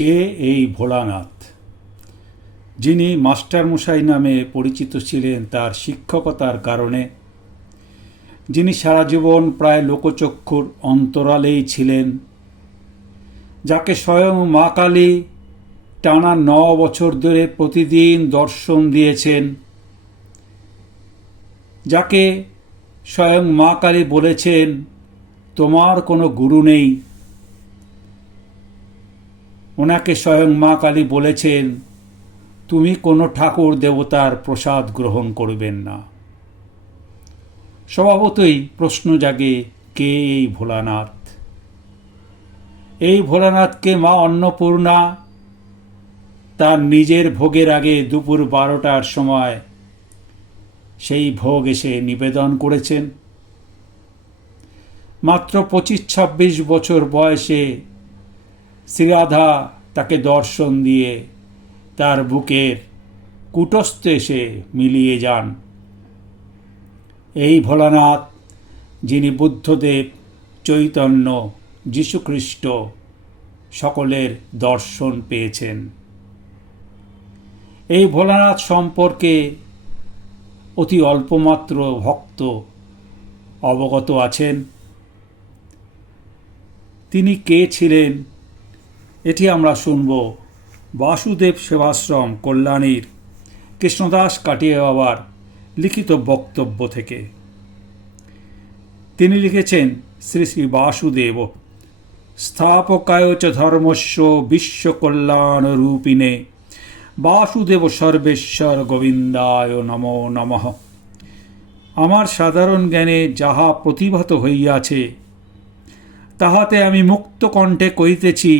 কে এই ভোলানাথ, যিনি মাস্টারমশাই নামে পরিচিত ছিলেন তার শিক্ষকতার কারণে, যিনি সারা জীবন প্রায় লোকচক্ষুর অন্তরালেই ছিলেন, যাকে স্বয়ং মা কালী টানা 9 বছর ধরে প্রতিদিন দর্শন দিয়েছেন, যাকে স্বয়ং মা কালী বলেছেন তোমার কোনো গুরু নেই, ওনাকে স্বয়ং মা কালী বলেছেন তুমি কোনো ঠাকুর দেবতার প্রসাদ গ্রহণ করবেন না। স্বভাবতই প্রশ্ন জাগে, কে এই ভোলানাথ? এই ভোলানাথকে মা অন্নপূর্ণা তার নিজের ভোগের আগে দুপুর 12টার সময় সেই ভোগ এসে নিবেদন করেছেন। মাত্র 25-26 বছর বয়সে শ্রীরাধা তাকে দর্শন দিয়ে তার বুকের কুটস্থ এসে মিলিয়ে যান। এই ভোলানাথ, যিনি বুদ্ধদেব, চৈতন্য, যীশুখ্রিস্ট সকলের দর্শন পেয়েছেন। এই ভোলানাথ সম্পর্কে অতি অল্পমাত্র ভক্ত অবগত আছেন। তিনি কে ছিলেন এটি আমরা শুনব বাসুদেব সেবাশ্রম কল্যাণীর কৃষ্ণদাস কাটিয়া বাবার লিখিত বক্তব্য থেকে। তিনি লিখেছেন, শ্রী শ্রী বাসুদেব স্থাপকায় চ ধর্মস্য বিশ্বকল্যাণরূপিণে বাসুদেব সর্বেশ্বর গোবিন্দায় নমো নমঃ। আমার সাধারণ জ্ঞানে যাহা প্রতিভাত হইয়াছে তাহাতে আমি মুক্ত কণ্ঠে কহিতেছি,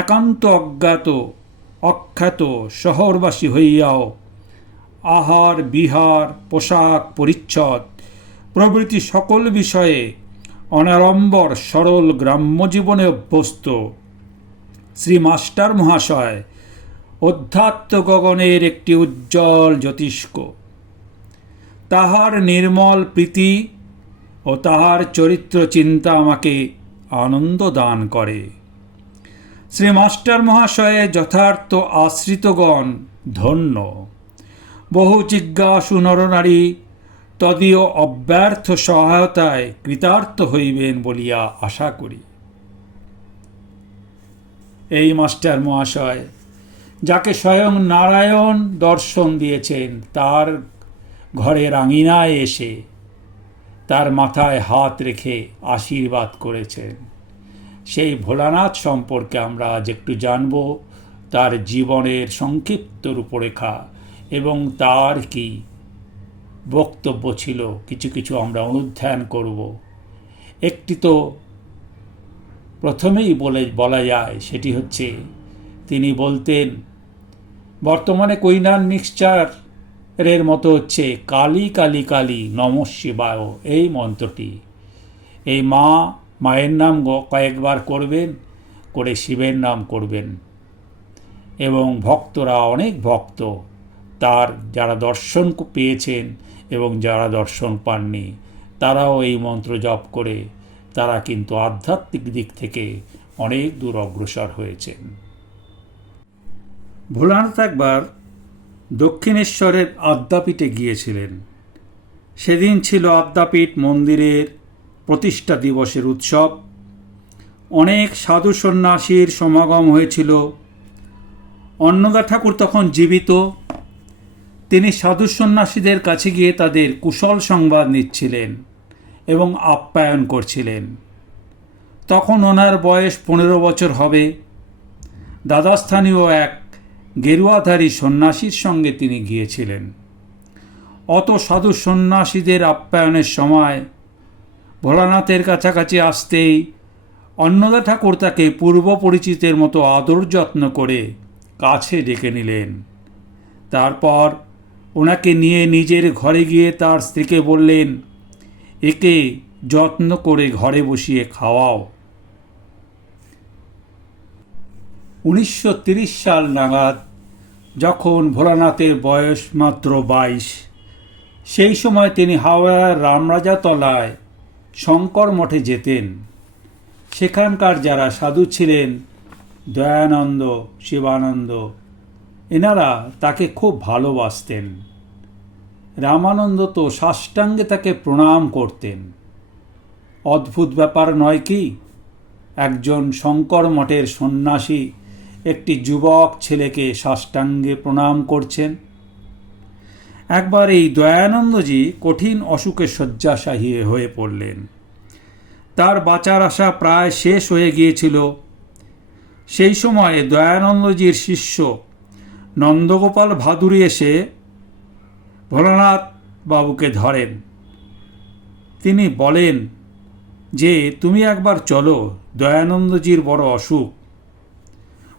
একান্ত অজ্ঞাত অখ্যাত শহরবাসী হইয়াও আহার বিহার পোশাক পরিচ্ছদ প্রভৃতি সকল বিষয়ে অনাড়ম্বর সরল গ্রাম্য জীবনে অভ্যস্ত শ্রী মাস্টার মহাশয় অধ্যাত্ম গগনের একটি উজ্জ্বল জ্যোতিষ্ক। তাহার নির্মল প্রীতি ও তাহার চরিত্র চিন্তা আমাকে আনন্দ দান করে। শ্রী মাস্টার মহাশয়ে যথার্থ আশ্রিতগণ ধন্য। বহু জিজ্ঞাসু নরনারী তদীয় অব্যর্থ সহায়তায় কৃতার্থ হইবেন বলিয়া আশা করি। এই মাস্টার মহাশয়, যাকে স্বয়ং নারায়ণ দর্শন দিয়েছেন, তার ঘরের আঙিনায় এসে তার মাথায় হাত রেখে আশীর্বাদ করেছেন, সেই ভোলানাথ সম্পর্কে আমরা আজ একটু জানব, তার জীবনের সংক্ষিপ্ত রূপরেখা এবং তার কি বক্তব্য ছিল কিছু কিছু আমরা অনুধ্যান করব। একটি তো প্রথমেই বলা যায়, সেটি হচ্ছে তিনি বলতেন, বর্তমানে কৈনান মিক্সচারের মতো হচ্ছে কালী কালী কালী নমঃ শিবায়, এই মন্ত্রটি এই মায়ের নাম কয়েকবার করবেন, করে শিবের নাম করবেন, এবং ভক্তরা অনেক ভক্ত তার যারা দর্শন পেয়েছেন এবং যারা দর্শন পাননি তারাও এই মন্ত্র জপ করে তারা কিন্তু আধ্যাত্মিক দিক থেকে অনেক দূর অগ্রসর হয়েছেন। ভোলানাথ একবার দক্ষিণেশ্বরের আদ্যাপীঠে গিয়েছিলেন। সেদিন ছিল আদ্যাপীঠ মন্দিরের প্রতিষ্ঠা দিবসের উৎসব। অনেক সাধু সন্ন্যাসীর সমাগম হয়েছিল। অন্নদা ঠাকুর তখন জীবিত। তিনি সাধু সন্ন্যাসীদের কাছে গিয়ে তাদের কুশল সংবাদ নিচ্ছিলেন এবং আপ্যায়ন করছিলেন। তখন ওনার বয়স 15 বছর হবে। দাদাস্থানীয় এক গেরুয়াধারী সন্ন্যাসীর সঙ্গে তিনি গিয়েছিলেন। অত সাধু সন্ন্যাসীদের আপ্যায়নের সময় ভোলানাথের কাছাকাছি আসতেই অন্নদা ঠাকুর তাকে পূর্ব পরিচিতের মতো আদর যত্ন করে কাছে ডেকে নিলেন। তারপর ওনাকে নিয়ে নিজের ঘরে গিয়ে তার স্ত্রীকে বললেন, একে যত্ন করে ঘরে বসিয়ে খাওয়াও। 1930 সাল নাগাদ, যখন ভোলানাথের বয়স মাত্র 22, সেই সময় তিনি হাওড়ার রামরাজাতলায় শঙ্কর মঠে যেতেন। সেখানকার যারা সাধু ছিলেন দয়ানন্দ, শিবানন্দ এনারা তাকে খুব ভালোবাসতেন। রামানন্দ তো সাষ্টাঙ্গে তাকে প্রণাম করতেন। অদ্ভুত ব্যাপার নয় কি, একজন শঙ্কর মঠের সন্ন্যাসী একটি যুবক ছেলেকে সাষ্টাঙ্গে প্রণাম করছেন। একবার এই দয়ানন্দজি কঠিন অসুখে শয্যাশায়ী হয়ে পড়লেন। তার বাঁচার আশা প্রায় শেষ হয়ে গিয়েছিল। সেই সময়ে দয়ানন্দজির শিষ্য নন্দগোপাল ভাদুরী এসে ভোলানাথ বাবুকে ধরেন। তিনি বলেন যে তুমি একবার চলো, দয়ানন্দজির বড় অসুখ।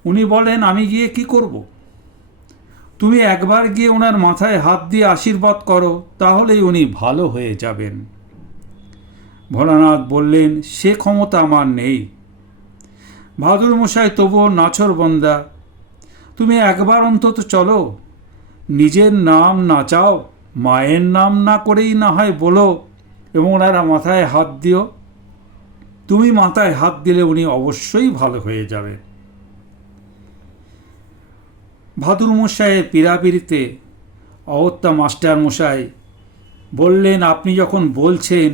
উনি বলেন আমি গিয়ে কি করব? তুমি একবার গিয়ে ওনার মাথায় হাত দিয়ে আশীর্বাদ করো, তাহলেই উনি ভালো হয়ে যাবেন। ভোলানাথ বললেন সে ক্ষমতা আমার নেই। ভাদুর মশাই তবুও নাছোড়বান্দা, তুমি একবার অন্তত চলো, নিজের নাম না চাও, মায়ের নাম না করেই না হয় বলো এবং ওনারা মাথায় হাত দিও। তুমি মাথায় হাত দিলে উনি অবশ্যই ভালো হয়ে যাবে। ভাদুর মশাইয়ের পীড়াপিড়িতে অগত্যা মাস্টার মশাই বললেন আপনি যখন বলছেন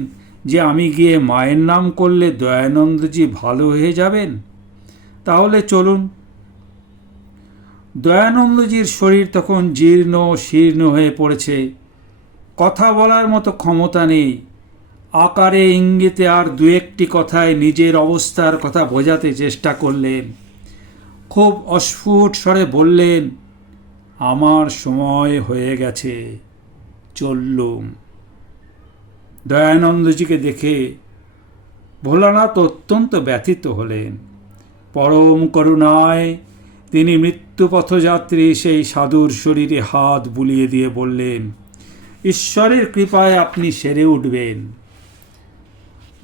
যে আমি গিয়ে মায়ের নাম করলে দয়ানন্দজি ভালো হয়ে যাবেন, তাহলে চলুন। দয়ানন্দজির শরীর তখন জীর্ণ শীর্ণ হয়ে পড়েছে, কথা বলার মতো ক্ষমতা নেই। আকারে ইঙ্গিতে আর দু একটি কথায় নিজের অবস্থার কথা বোঝাতে চেষ্টা করলেন। খুব অস্ফুট স্বরে বললেন আমার সময় হয়ে গেছে, চললুম। দয়ানন্দজিকে দেখে ভোলানাথ অত্যন্ত ব্যথিত হলেন। পরম করুণায় তিনি মৃত্যুপথযাত্রী সেই সাধুর শরীরে হাত বুলিয়ে দিয়ে বললেন ঈশ্বরের কৃপায় আপনি সেরে উঠবেন।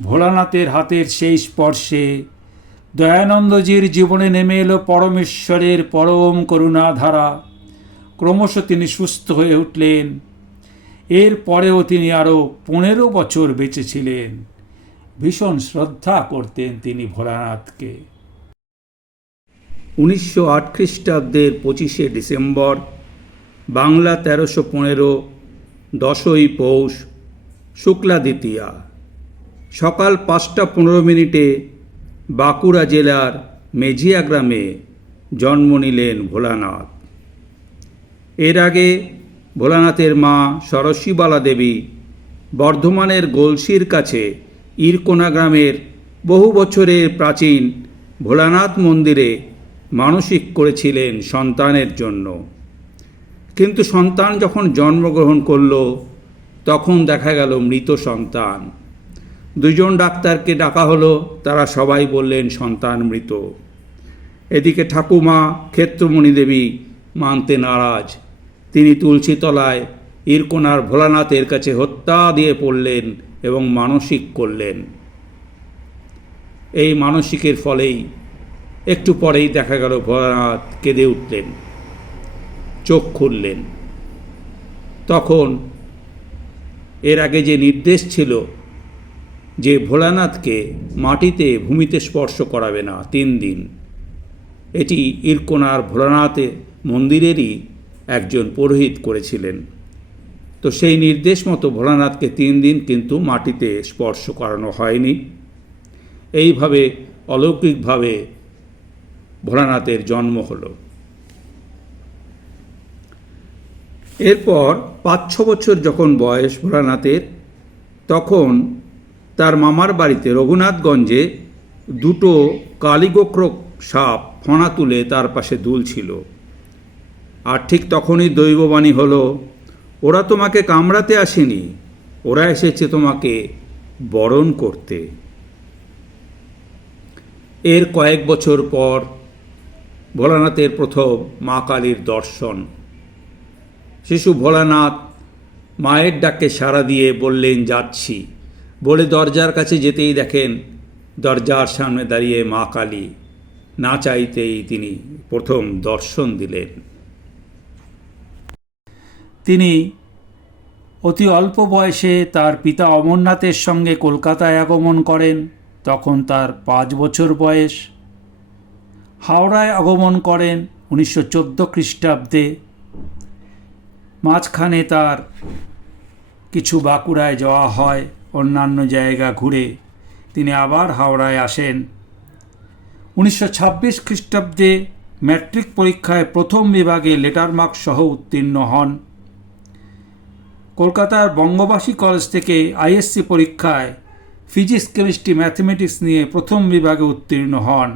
ভোলানাথের হাতের সেই স্পর্শে দয়ানন্দজির জীবনে নেমে এলো পরমেশ্বরের পরম করুণাধারা। ক্রমশ তিনি সুস্থ হয়ে উঠলেন। এর পরেও তিনি আরও 15 বছর বেঁচে ছিলেন। ভীষণ শ্রদ্ধা করতেন তিনি ভোলানাথকে। 1908 খ্রিস্টাব্দের 25শে ডিসেম্বর, বাংলা 1315, 10ই পৌষ, শুক্লা দ্বিতীয়া, সকাল 5:15 বাঁকুড়া জেলার মেঝিয়া গ্রামে জন্ম নিলেন ভোলানাথ। এর আগে ভোলানাথের মা সরস্বীবালা দেবী বর্ধমানের গলসির কাছে ইরকোনা গ্রামের বহু বছরের প্রাচীন ভোলানাথ মন্দিরে মানসিক করেছিলেন সন্তানের জন্য। কিন্তু সন্তান যখন জন্মগ্রহণ করল তখন দেখা গেল মৃত সন্তান। 2 জন ডাক্তারকে ডাকা হলো, তারা সবাই বললেন সন্তান মৃত। এদিকে ঠাকুমা ক্ষেত্রমণি দেবী মানতে নারাজ। তিনি তুলসীতলায় ইরকোনার ভোলানাথের কাছে হত্যা দিয়ে পড়লেন এবং মানসিক করলেন। এই মানসিকের ফলেই একটু পরেই দেখা গেল ভোলানাথ কেঁদে উঠলেন, চোখ খুললেন। তখন এর আগে যে নির্দেশ ছিল যে ভোলানাথকে মাটিতে ভূমিতে স্পর্শ করাবে না 3 দিন, এটি ইরকোনার ভোলানাথের মন্দিরেরই একজন পুরোহিত করেছিলেন। তো সেই নির্দেশ মতো ভোলানাথকে 3 দিন কিন্তু মাটিতে স্পর্শ করানো হয়নি। এইভাবে অলৌকিকভাবে ভোলানাথের জন্ম হলো। এরপর 5-6 বছর যখন বয়স ভোলানাথের, তখন তার মামার বাড়িতে রঘুনাথগঞ্জে 2টো কালীগোক্রক সাপ ফণা তুলে তার পাশে দুলছিল। আর ঠিক তখনই দৈববাণী হলো ওরা তোমাকে কামড়াতে আসেনি, ওরা এসেছে তোমাকে বরণ করতে। এর কয়েক বছর পর ভোলানাথের প্রথম মা কালীর দর্শন। শিশু ভোলানাথ মায়ের ডাকে সাড়া দিয়ে বললেন যাচ্ছি বলে দরজার কাছে যেতেই দেখেন দরজার সামনে দাঁড়িয়ে মা কালী। না চাইতেই তিনি প্রথম দর্শন দিলেন। তিনি অতি অল্প বয়সে তার পিতা অমরনাথের সঙ্গে কলকাতায় আগমন করেন। তখন তার 5 বছর বয়স। হাওড়ায় আগমন করেন 1914 খ্রিস্টাব্দে। মাঝখানে তার কিছু বাঁকুড়ায় যাওয়া হয়, অন্যান্য জায়গা ঘুরে তিনি আবার হাওড়ায় আসেন। 1926 খ্রিস্টাব্দে ম্যাট্রিক পরীক্ষায় প্রথম বিভাগে লেটার মার্ক সহ উত্তীর্ণ হন। কলকাতার বঙ্গবাসী কলেজ থেকে আইএসসি পরীক্ষায় ফিজিক্স, কেমিস্ট্রি, ম্যাথমেটিক্স নিয়ে প্রথম বিভাগে উত্তীর্ণ হন।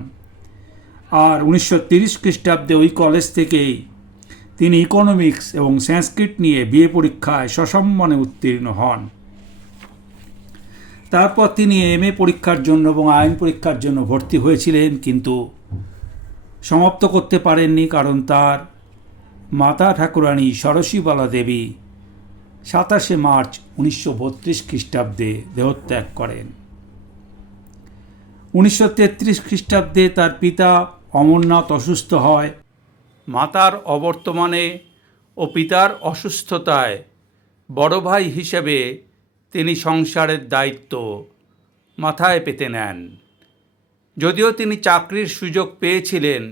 আর 1930 খ্রিস্টাব্দে ওই কলেজ থেকেই তিনি ইকোনমিক্স এবং সংস্কৃত নিয়ে বিএ পরীক্ষায় সসম্মানে উত্তীর্ণ হন। তারপর তিনি এমএ পরীক্ষার জন্য এবং আইন পরীক্ষার জন্য ভর্তি হয়েছিলেন, কিন্তু সমাপ্ত করতে পারেননি, কারণ তার মাতা ঠাকুরানী সরসীবালা দেবী 27 মার্চ 1932 খ্রিস্টাব্দে দেহত্যাগ করেন। 1933 খ্রিস্টাব্দে তার পিতা অমরনাথ অসুস্থ হয়। মাতার অবর্তমানে ও পিতার অসুস্থতায় বড় ভাই হিসেবে তিনি সংসারের দায়িত্ব মাথায় পেতে নেন। যদিও তিনি চাকরির সুযোগ পেয়েছিলেন,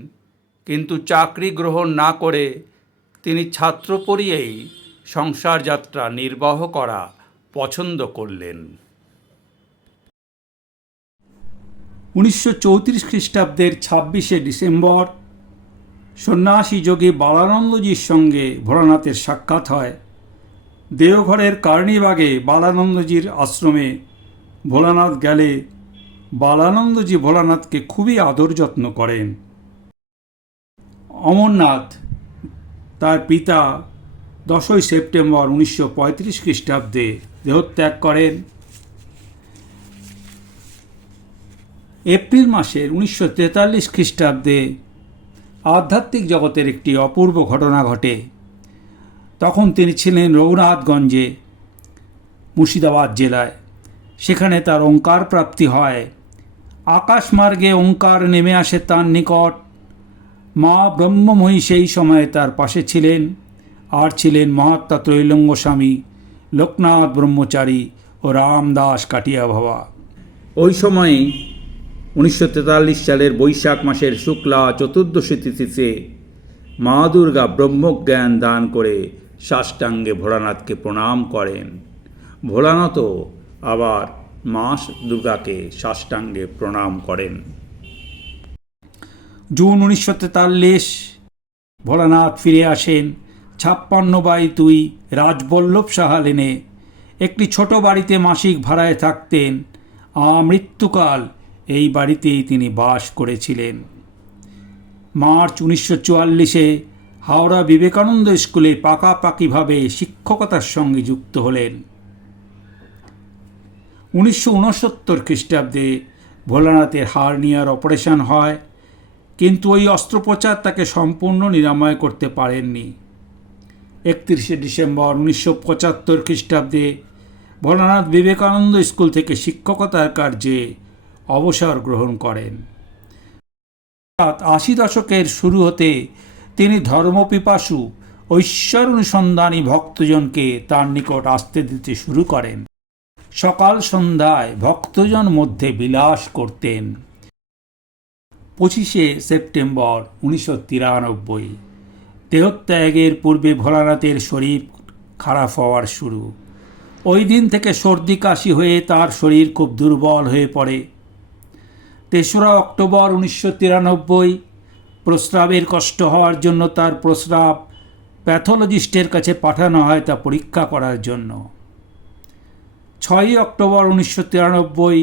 কিন্তু চাকরি গ্রহণ না করে তিনি ছাত্র পড়িয়েই সংসার যাত্রা নির্বাহ করা পছন্দ করলেন। 1934 খ্রিস্টাব্দের 26 ডিসেম্বর সন্ন্যাসী যোগী বালানন্দজির সঙ্গে ভোলানাথের সাক্ষাৎ হয়। দেওঘরের কার্নিবাগে বালানন্দজির আশ্রমে ভোলানাথ গেলে বালানন্দজি ভোলানাথকে খুবই আদর যত্ন করেন। অমরনাথ তার পিতা 10 সেপ্টেম্বর 1935 খ্রিস্টাব্দে দেহত্যাগ করেন। এপ্রিল মাসের 1943 খ্রিস্টাব্দে আধ্যাত্মিক জগতের একটি অপূর্ব ঘটনা ঘটে। তখন তিনি ছিলেন রঘুনাথগঞ্জে, মুর্শিদাবাদ জেলায়। সেখানে তার ওঙ্কার প্রাপ্তি হয়। আকাশমার্গে ওঙ্কার নেমে আসে তার নিকট। মা ব্রহ্মময়ী সেই সময়ে তার পাশে ছিলেন, আর ছিলেন মহাত্মা ত্রৈলঙ্গ স্বামী, লোকনাথ ব্রহ্মচারী ও রামদাস কাটিয়া ভাবা। ওই সময়ে 1943 সালের বৈশাখ মাসের শুক্লা চতুর্দশী তিথিতে মা দুর্গা ব্রহ্মজ্ঞান দান করে সাষ্টাঙ্গে ভোলানাথকে প্রণাম করেন। ভোলানাথও আবার মা দুর্গাকে সাষ্টাঙ্গে প্রণাম করেন। জুন 1943 ভোলানাথ ফিরে আসেন 56/2 রাজবল্লভ সাহা লেনে একটি ছোট বাড়িতে মাসিক ভাড়ায় থাকতেন। মৃত্যুকাল এই বাড়িতেই তিনি বাস করেছিলেন। মার্চ 1944 হাওড়া বিবেকানন্দ স্কুলে পাকাপাকিভাবে শিক্ষকতার সঙ্গে যুক্ত হলেন। 1969 খ্রিস্টাব্দে ভোলানাথের হার্নিয়ার অপারেশন হয়, কিন্তু ওই অস্ত্রোপচার তাকে সম্পূর্ণ নিরাময় করতে পারেননি। 31 ডিসেম্বর 1975 খ্রিস্টাব্দে ভোলানাথ বিবেকানন্দ স্কুল থেকে শিক্ষকতার কার্যে অবসর গ্রহণ করেন। 80 দশকের শুরু হতে তিনি ধর্মপিপাসু ঐশ্বর অনুসন্ধানী ভক্তজনকে তার নিকট আসতে দিতে শুরু করেন। সকাল সন্ধ্যায় ভক্তজন মধ্যে বিলাস করতেন। 25 সেপ্টেম্বর 1993 দেহত্যাগের পূর্বে ভোলানাথের শরীর খারাপ হওয়ার শুরু। ওই দিন থেকে সর্দি কাশি হয়ে তার শরীর খুব দুর্বল হয়ে পড়ে। 3 অক্টোবর 1993 প্রস্রাবের কষ্ট হওয়ার জন্য তার প্রস্রাব প্যাথোলজিস্টের কাছে পাঠানো হয় তা পরীক্ষা করার জন্য। 6 অক্টোবর 1993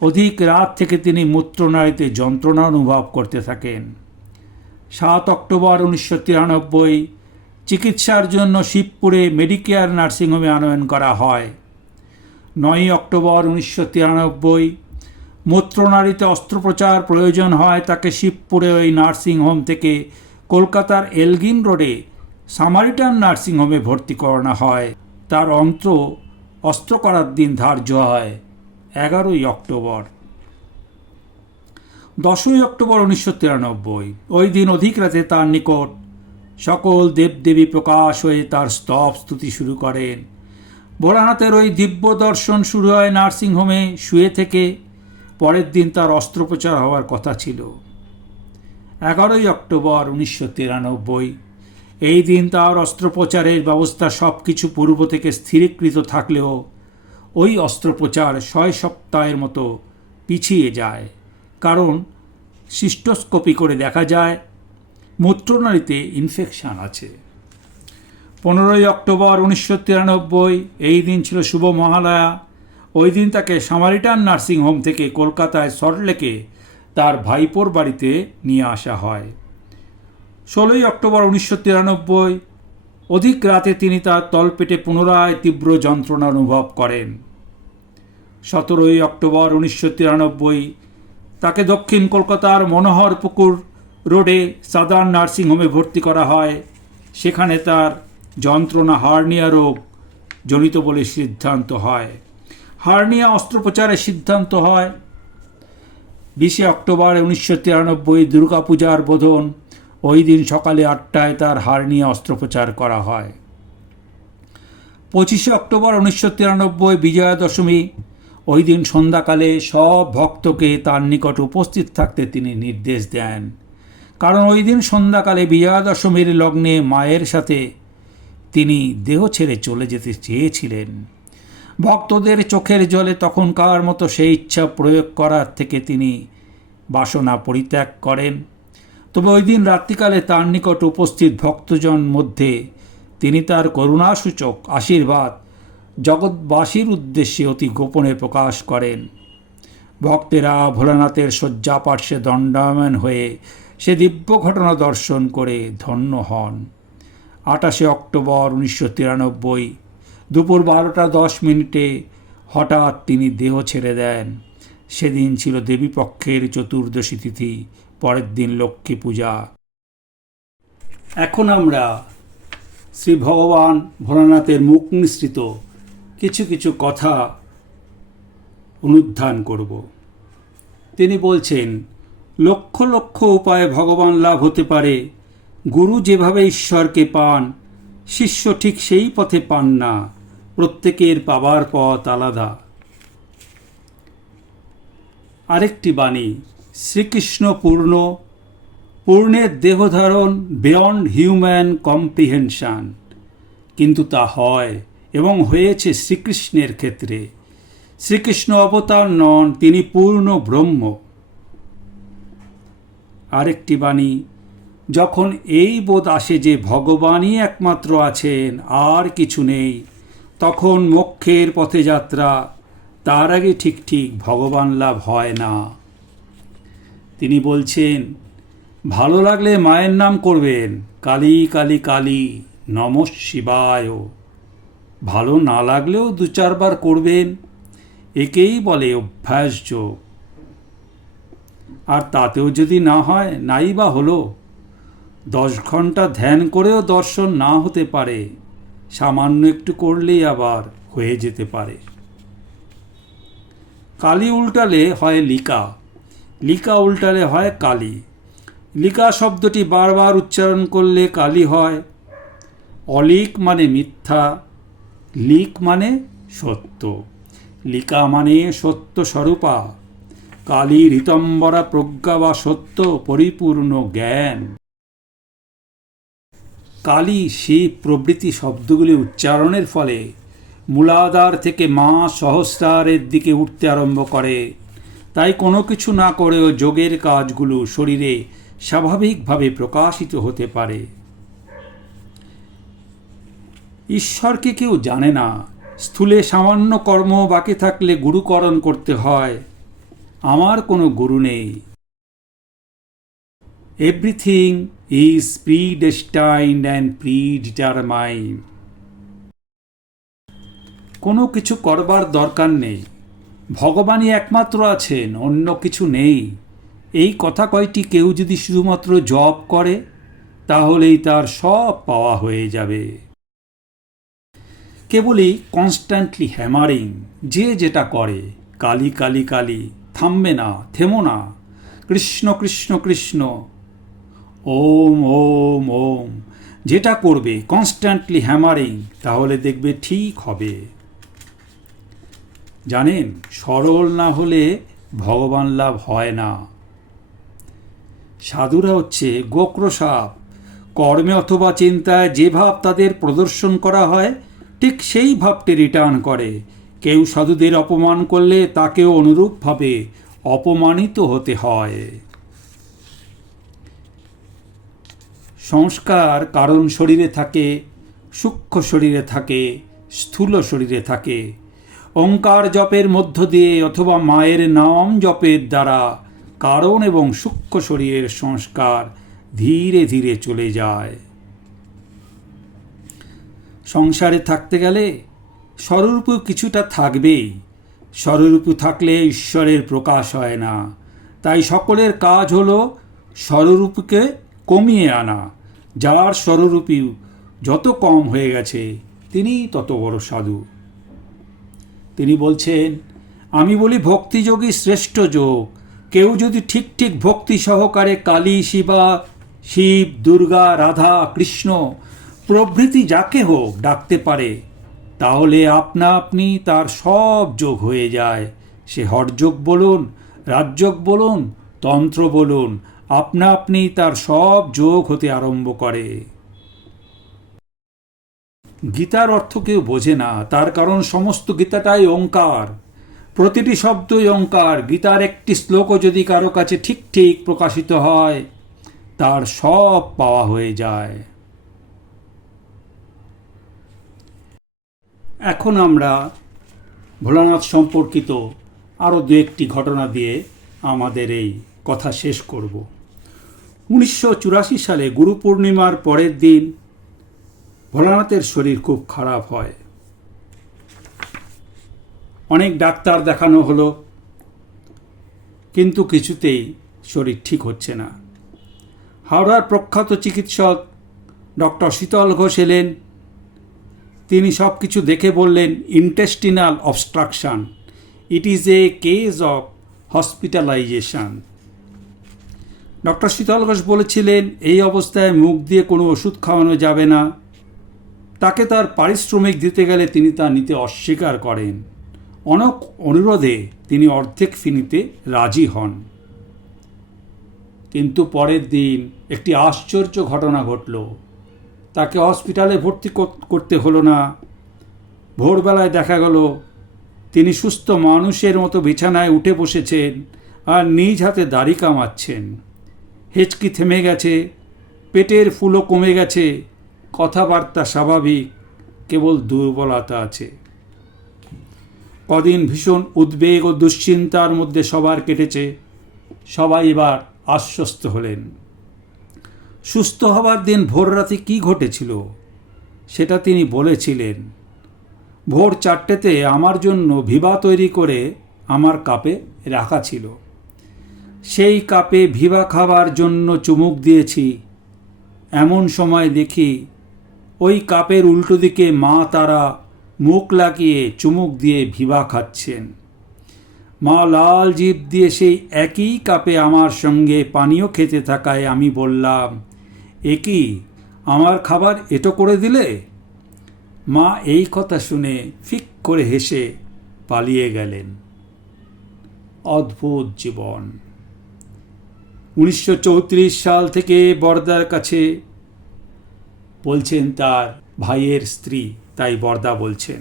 অধিক রাত থেকে তিনি মূত্রনালীতে যন্ত্রণা অনুভব করতে থাকেন। 7 অক্টোবর 1993 চিকিৎসার জন্য শিবপুরে মেডিকেয়ার নার্সিংহোমে আনয়ন করা হয়। 9 অক্টোবর 1993 মূত্রনালীতে অস্ত্রোপচার প্রয়োজন হয়। তাকে শিবপুরে ওই নার্সিংহোম থেকে কলকাতার এলগিন রোডে সামারিটান নার্সিংহোমে ভর্তি করানো হয়। তার অস্ত্র করার দিন ধার্য হয় 11 অক্টোবর। 10 অক্টোবর 1993 ওই দিন অধিক রাতে তার নিকট সকল দেবদেবী প্রকাশ হয়ে তার স্তব স্তুতি শুরু করেন। ভোলানাথের ওই দিব্য দর্শন শুরু হয় নার্সিংহোমে শুয়ে থেকে। পরের দিন তার অস্ত্রোপচার হওয়ার কথা ছিল। 11ই অক্টোবর 1993। এই দিন তার অস্ত্রোপচারের ব্যবস্থা সব কিছু পূর্ব থেকে স্থিরীকৃত থাকলেও ওই অস্ত্রোপচার 6 সপ্তাহের মতো পিছিয়ে যায়, কারণ সিস্টোস্কোপি করে দেখা যায় মূত্রনালীতে ইনফেকশন আছে। 15ই অক্টোবর 1993, এই দিন ছিল শুভ মহালয়া। ওই দিন তাকে সামারিটান নার্সিংহোম থেকে কলকাতায় সল্টলেকে তার ভাইপোর বাড়িতে নিয়ে আসা হয়। 16ই অক্টোবর 1993, অধিক রাতে তিনি তার তলপেটে পুনরায় তীব্র যন্ত্রণা অনুভব করেন। 17ই অক্টোবর 1993, তাকে দক্ষিণ কলকাতার মনোহরপুকুর রোডে সাদার্ন নার্সিংহোমে ভর্তি করা হয়। সেখানে তার যন্ত্রণা হার্নিয়া রোগ জনিত বলে সিদ্ধান্ত হয়। হার্নিয়া অস্ত্রোপচারের সিদ্ধান্ত হয়। 20 অক্টোবর 1993, দুর্গাপূজার বোধন। ওই দিন সকালে 8টায় তার হার্নিয়া অস্ত্রোপচার করা হয়। 25 অক্টোবর 1993, বিজয়া দশমী। ওই দিন সন্ধ্যাকালে সব ভক্তকে তার নিকট উপস্থিত থাকতে তিনি নির্দেশ দেন, কারণ ওই দিন সন্ধ্যাকালে বিজয়া দশমীর লগ্নে মায়ের সাথে তিনি দেহ ছেড়ে চলে যেতে চেয়েছিলেন। ভক্তদের চোখের জলে তখনকার মতো সেই ইচ্ছা প্রয়োগ করার থেকে তিনি বাসনা পরিত্যাগ করেন। তবে ওই দিন রাত্রিকালে তার নিকট উপস্থিত ভক্তজন মধ্যে তিনি তার করুণাসূচক আশীর্বাদ জগৎবাসীর উদ্দেশ্যে অতি গোপনে প্রকাশ করেন। ভক্তেরা ভোলানাথের শয্যা পার্শ্বে দণ্ডায়মান হয়ে সে দিব্য ঘটনা দর্শন করে ধন্য হন। 28 অক্টোবর 1993, দুপুর 12:10 হঠাৎ তিনি দেহ ছেড়ে দেন। সেদিন ছিল দেবীপক্ষের চতুর্দশী তিথি, পরের দিন লক্ষ্মী পূজা। এখন আমরা শ্রী ভগবান ভোলানাথের মুখ নিঃসৃত কিছু কিছু কথা অনুধ্যান করব। তিনি বলছেন, লক্ষ লক্ষ উপায়ে ভগবান লাভ হতে পারে। গুরু যেভাবে ঈশ্বরকে পান, শিষ্য ঠিক সেই পথে পান না। প্রত্যেকের পাবার পথ আলাদা। আরেকটি বাণী, শ্রীকৃষ্ণ পূর্ণের দেহধারণ বিয়ন্ড হিউম্যান কম্প্রিহেনশন, কিন্তু তা হয় এবং হয়েছে শ্রীকৃষ্ণের ক্ষেত্রে। শ্রীকৃষ্ণ অবতার নন, তিনি পূর্ণ ব্রহ্ম। আরেকটি বাণী, যখন এই বোধ আসে যে ভগবানই একমাত্র আছেন, আর কিছু নেই, তখন মোক্ষের পথে যাত্রা। তার আগে ঠিক ঠিক ভগবান লাভ হয় না। তিনি বলছেন, ভালো লাগলে মায়ের নাম করবেন, কালী কালী কালী নমঃ শিবায়। ভালো না লাগলেও 2-4 বার করবেন, একেই বলে অভ্যাসযোগ। আর তাতেও যদি না হয়, নাই বা হলো, 10 ঘন্টা ধ্যান করেও দর্শন না হতে পারে, সামান্য একটু করলেই আবার হয়ে যেতে পারে। কালী উল্টালে হয় লিকা, লিকা উল্টালে হয় কালী। লিকা শব্দটি বারবার উচ্চারণ করলে কালী হয়। অলিক মানে মিথ্যা, লিক মানে সত্য। লিকা মানে সত্য স্বরূপা। কালী ঋতম্বরা প্রজ্ঞা বা সত্য পরিপূর্ণ জ্ঞান। কালী শিব প্রভৃতি শব্দগুলি উচ্চারণের ফলে মূলাধার থেকে মা সহস্রারের দিকে উঠতে আরম্ভ করে। তাই কোনো কিছু না করেও যোগের কাজগুলো শরীরে স্বাভাবিকভাবে প্রকাশিত হতে পারে। ঈশ্বরকে কেউ জানে না। স্থূলে সামান্য কর্ম বাকি থাকলে গুরুকরণ করতে হয়। আমার কোনো গুরু নেই। Everything is predestined and predetermined. কোনো কিছু করবার দরকার নেই, ভগবানই একমাত্র আছেন, অন্য কিছু নেই। এই কথা কয়টি কেউ যদি শুধুমাত্র জপ করে, তাহলেই তার সব পাওয়া হয়ে যাবে। কেবলই কনস্ট্যান্টলি হ্যামারিং, যে যেটা করে, কালী কালী কালী, থামবে না, থেমো না, কৃষ্ণ কৃষ্ণ কৃষ্ণ, ওম ওম ওম, যেটা করবে কনস্ট্যান্টলি হ্যামারিং, তাহলে দেখবে ঠিক হবে। জানেন, সরল না হলে ভগবান লাভ হয় না। সাধুরা হচ্ছে গোক্র সাপ। কর্মে অথবা চিন্তায় যে ভাব তাদের প্রদর্শন করা হয় ঠিক সেই ভাবটি রিটার্ন করে। কেউ সাধুদের অপমান করলে তাকেও অনুরূপভাবে অপমানিত হতে হয়। সংস্কার কারণ শরীরে থাকে, সূক্ষ্ম শরীরে থাকে, স্থূল শরীরে থাকে। ওঙ্কার জপের মধ্য দিয়ে অথবা মায়ের নাম জপের দ্বারা কারণ এবং সূক্ষ্ম শরীরের সংস্কার ধীরে ধীরে চলে যায়। সংসারে থাকতে গেলে স্বরূপ কিছুটা থাকবেই। স্বরূপ থাকলে ঈশ্বরের প্রকাশ হয় না। তাই সকলের কাজ হলো স্বরূপকে কমিয়ে আনা। যার স্বরূপী যত কম হয়ে গেছে তিনিই তত বড় সাধু। তিনি বলছেন, আমি বলি ভক্তিযোগী শ্রেষ্ঠ যোগ। কেউ যদি ঠিক ঠিক ভক্তি সহকারে কালী, শিবা, শিব, দুর্গা, রাধা, কৃষ্ণ প্রভৃতি যাকে হোক ডাকতে পারে, তাহলে আপনা আপনি তার সব যোগ হয়ে যায়। সে হঠযোগ বলুন, রাজযোগ বলুন, তন্ত্র বলুন, আপনা আপনি তার সব যোগ হতে আরম্ভ করে। গীতার অর্থ কেউ বোঝে না, তার কারণ সমস্ত গীতাটাই ওঙ্কার। প্রতিটি শব্দই ওঙ্কার। গীতার একটি শ্লোকও যদি কারো কাছে ঠিক ঠিক প্রকাশিত হয়, তার সব পাওয়া হয়ে যায়। এখন আমরা ভোলানাথ সম্পর্কিত আরও দু একটি ঘটনা দিয়ে আমাদের এই কথা শেষ করব। 1984 সালে গুরু পূর্ণিমার পরের দিন ভোলানাথের শরীর খুব খারাপ হয়। অনেক ডাক্তার দেখানো হলো, কিন্তু কিছুতেই শরীর ঠিক হচ্ছে না। হাওড়ার প্রখ্যাত চিকিৎসক ডক্টর শীতল ঘোষ এলেন। তিনি সব কিছু দেখে বললেন, intestinal obstruction, it is a case of hospitalisation. Doctor শীতল ঘোষ বলেছিলেন, এই অবস্থায় মুখ দিয়ে কোনো ওষুধ খাওয়ানো যাবে না। তাকে তার পারিশ্রমিক দিতে গেলে তিনি তা নিতে অস্বীকার করেন। অনেক অনুরোধে তিনি অর্ধেক ফি নিতে রাজি হন। কিন্তু পরের দিন একটি আশ্চর্য ঘটনা ঘটল। তাকে হসপিটালে ভর্তি করতে হলো না। ভোরবেলায় দেখা গেল তিনি সুস্থ মানুষের মতো বিছানায় উঠে বসেছেন আর নিজ হাতে দাড়ি কামাচ্ছেন। হেঁচকি থেমে গেছে, পেটের ফুলও কমে গেছে, কথাবার্তা স্বাভাবিক, কেবল দুর্বলতা আছে। কদিন ভীষণ উদ্বেগ ও দুশ্চিন্তার মধ্যে সবার কেটেছে। সবাই এবার আশ্বস্ত হলেন। সুস্থ হবার দিন ভোররাতে কি ঘটেছিল সেটা তিনি বলেছিলেন। ভোর 4টেতে আমার জন্য ভিভা তৈরি করে আমার কাপে রাখা ছিল। সেই কাপে ভিভা খাবার জন্য চুমুক দিয়েছি। এমন সময় দেখি ওই কাপের উল্টো দিকে মা তারা মুখ লাগিয়ে চুমুক দিয়ে ভিভা খাচ্ছেন। মা লাল জিভ দিয়ে সেই একই কাপে আমার সঙ্গে পানীয় খেতে থাকায় আমি বললাম, এ কি, আমার খাবার এটো করে দিলে? মা এই কথা শুনে ফিক করে হেসে পালিয়ে গেলেন। অদ্ভুত জীবন। 1934 সাল থেকে বরদার কাছে বলছেন তার ভাইয়ের স্ত্রী, তাই বরদা বলছেন,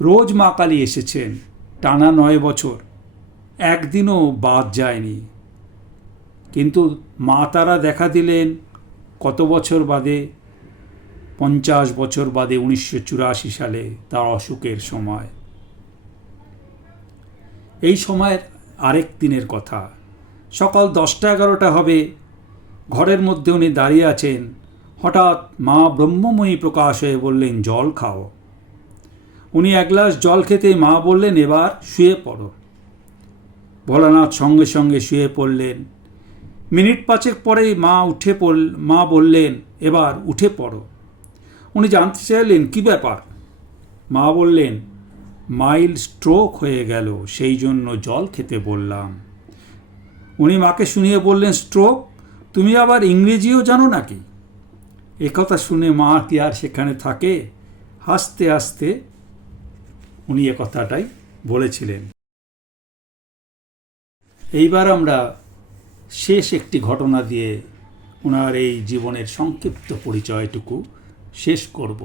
রোজ মা কালী এসেছেন, টানা 9 বছর, একদিনও বাদ যায়নি। কিন্তু মা তারা দেখা দিলেন কত বছর বাদে? 50 বছর বাদে, 1984 সালে, তার অসুখের সময়। এই সময়ের আরেক দিনের কথা। সকাল 10টা-11টা হবে। ঘরের মধ্যে উনি দাঁড়িয়ে আছেন। হঠাৎ মা ব্রহ্মময়ী প্রকাশ হয়ে বললেন, জল খাও। উনি এক গ্লাস জল খেতেই মা বললেন, এবার শুয়ে পড়ো। ভোলানাথ সঙ্গে সঙ্গে শুয়ে পড়লেন। মিনিট 5 পরেই মা বললেন, এবার উঠে পড়ো। উনি জানতে চাইলেন, কি ব্যাপার? মা বললেন, মাইল্ড স্ট্রোক হয়ে গেল, সেই জন্য জল খেতে বললাম। উনি মাকে শুনিয়ে বললেন, স্ট্রোক? তুমি আবার ইংরেজিও জানো নাকি? একথা শুনে মা কি আর সেখানে থাকে? হাসতে হাসতে উনি এ কথাটাই বলেছিলেন। এইবার আমরা শেষ একটি ঘটনা দিয়ে ওনার এই জীবনের সংক্ষিপ্ত পরিচয়টুকু শেষ করব।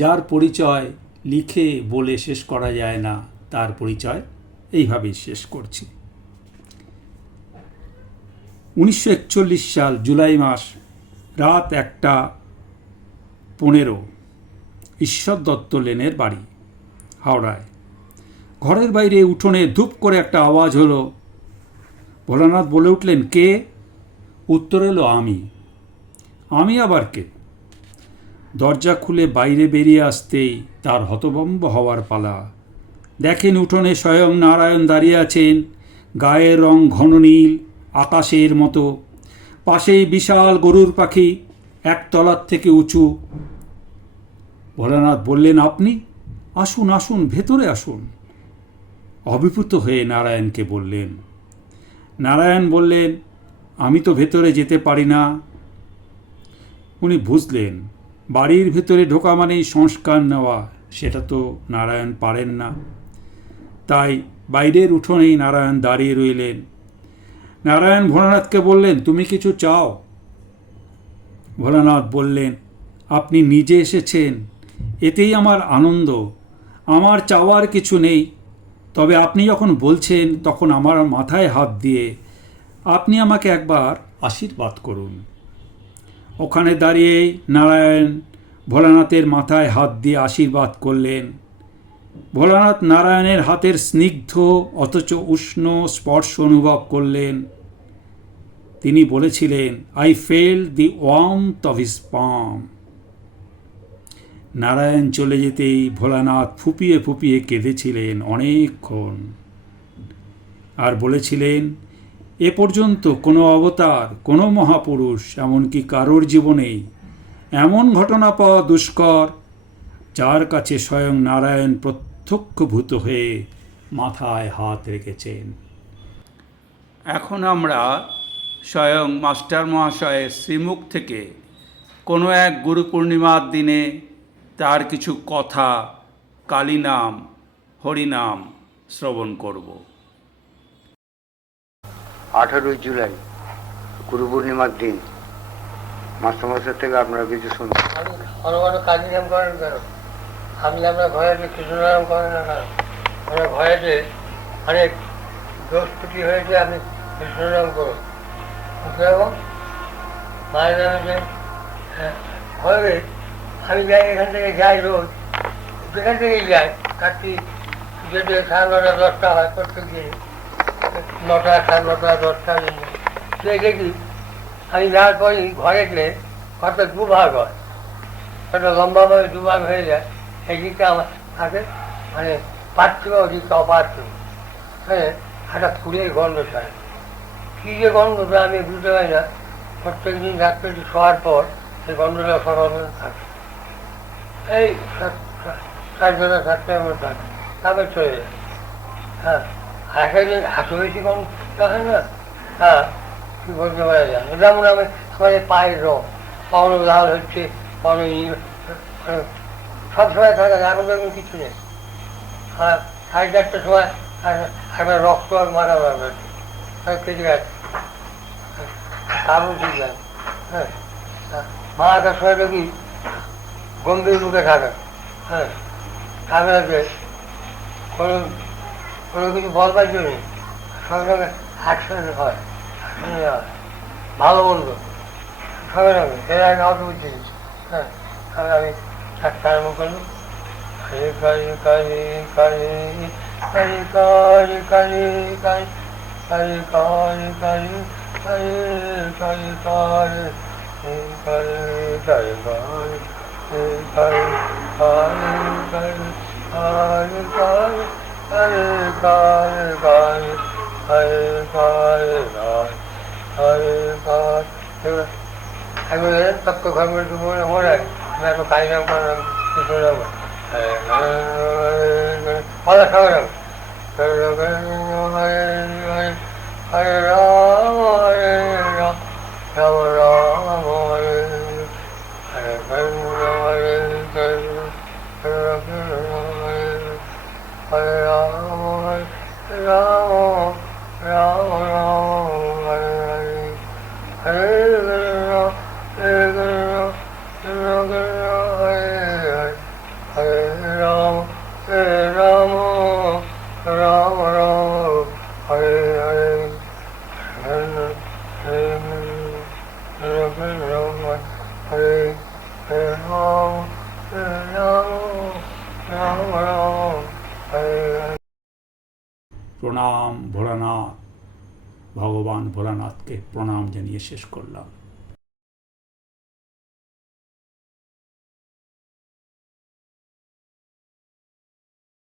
যার পরিচয় লিখে বলে শেষ করা যায় না, তার পরিচয় এইভাবেই শেষ করছি। 1941 সাল জুলাই মাস, রাত 1:15, ঈশ্বর দত্ত লেনের বাড়ি, হাওড়ায়। ঘরের বাইরে উঠোনে ধূপ করে একটা আওয়াজ হলো। ভোলানাথ বলে উঠলেন, কে? উত্তর এলো, আমি আবার কে? দরজা খুলে বাইরে বেরিয়ে আসতেই তার হতভম্ব হওয়ার পালা। দেখেন উঠোনে স্বয়ং নারায়ণ দাঁড়িয়ে আছেন, গায়ের রং ঘন নীল আকাশের মতো, পাশেই বিশাল গরুর পাখি, একতলার থেকে উঁচু। ভোলানাথ বললেন, আপনি? আসুন আসুন, ভেতরে আসুন। অভিভূত হয়ে নারায়ণকে বললেন। নারায়ণ বললেন, আমি তো ভেতরে যেতে পারি না। উনি বুঝলেন বাড়ির ভেতরে ঢোকা মানেই সংস্কার নেওয়া, সেটা তো নারায়ণ পারেন না। তাই বাইরের উঠোনেই নারায়ণ দাঁড়িয়ে রইলেন। নারায়ণ ভোলানাথকে বললেন, তুমি কিছু চাও? ভোলানাথ বললেন, আপনি নিজে এসেছেন, এতেই আমার আনন্দ। আমার চাওয়ার কিছু নেই, তবে আপনি যখন বলছেন তখন আমার মাথায় হাত দিয়ে আপনি আমাকে একবার আশীর্বাদ করুন। ওখানে দাঁড়িয়ে নারায়ণ ভোলানাথের মাথায় হাত দিয়ে আশীর্বাদ করলেন। ভোলানাথ নারায়ণের হাতের স্নিগ্ধ অথচ উষ্ণ স্পর্শ অনুভব করলেন। তিনি বলেছিলেন, I felt the warmth of his palm. Narayan চলে যেতেই ভোলানাথ ফুপিয়ে ফুপিয়ে কেঁদেছিলেন অনেকক্ষণ, আর বলেছিলেন, এ পর্যন্ত কোনো অবতার, কোনো মহাপুরুষ, এমনকি কারোর জীবনেই এমন ঘটনা পাওয়া দুষ্কর, যার কাছে স্বয়ং নারায়ণ প্রত্যক্ষভূত হয়ে মাথায় হাত রেখেছেন। এখন আমরা স্বয়ং মাস্টার মহাশয়ের শ্রীমুখ থেকে কোনো এক গুরু পূর্ণিমার দিনে তার কিছু কথা, কালীনাম, হরিনাম শ্রবণ করব। 18 জুলাই গুরু পূর্ণিমার দিন মাস্টারমশাই থেকে আপনারা কিছু শুনুন। ঘন ঘন কালী নাম করেন কেন? আমরা ঘরেতে কৃষ্ণ নাম করেন না কেন? আমরা ঘরেতে অনেক দোষ ত্রুটি হয়েছে, আপনি কৃষ্ণ নাম করুন। মায়ের নামে ঘরে আমি যাই, এখান থেকে যাই রোজ, যেখান থেকেই যাই, কার্তিক যেতে 9:30 10টা হয় প্রত্যেক দিন, 9টা 9:30 10টা দেখি। আমি যাওয়ার পরই ঘরে গেলে ঘরটা দুভাগ হয়, একটা লম্বাভাবে দুভাগ হয়ে যায়। এদিকটা আমার থাকে মানে পার্থিব, ওদিকটা অপার্থিব। হ্যাঁ, একটা ফুলের গন্ধ ছাড়ে, কী যে গন্ধটা আমি বুঝতে পারি না। প্রত্যেক দিন রাত্রে শোয়ার পর সেই গন্ধটা সকাল থাকে, এই 7:30 7টার মধ্যে থাকে, তারপর চলে যায়। হ্যাঁ, আর একটা দিন এত বেশি গন্ধ হয় না। হ্যাঁ, কী বলতে পারা যায়। যেমন আমাদের পায়ের রং কখনো লাল হচ্ছে, কখনো সবসময় থাকে না, এখন দেখুন কিছু নেই। হ্যাঁ, 4:30টার সময় একবার রক্ত মারা যাবে, কেটে গেছে, কারণ ঠিক আছে। হ্যাঁ, মা একটা সময় দেখি গম্ভীর মুখে থাকে। হ্যাঁ, থাকে না যে কোনো কোনো কিছু বলবার জন্য সঙ্গে সঙ্গে অ্যাকশন হয়, ভালো বলবো সঙ্গে সঙ্গে, এর আগে অত বুঝতে দিচ্ছি। হ্যাঁ, আমি একটা আরম্ভ করলাম, হরে কালী কালী কালী কালী কালী কালী কালী কালী কালী কালী কালী কালী কালী কালী কালী কালী सबको घर में हो रहा है, मैं तो काली नाम कर रहा हूँ, हरे राम हरे राम राम राम हरे हरे हरे राम राम राम हरे রাম রাম হরে হরে হরে রাম হরে হরে রাম রাম রাম হরে হরে। প্রণাম ভোলানাথ। ভগবান ভোলানাথকে প্রণাম জানিয়ে শেষ করলাম।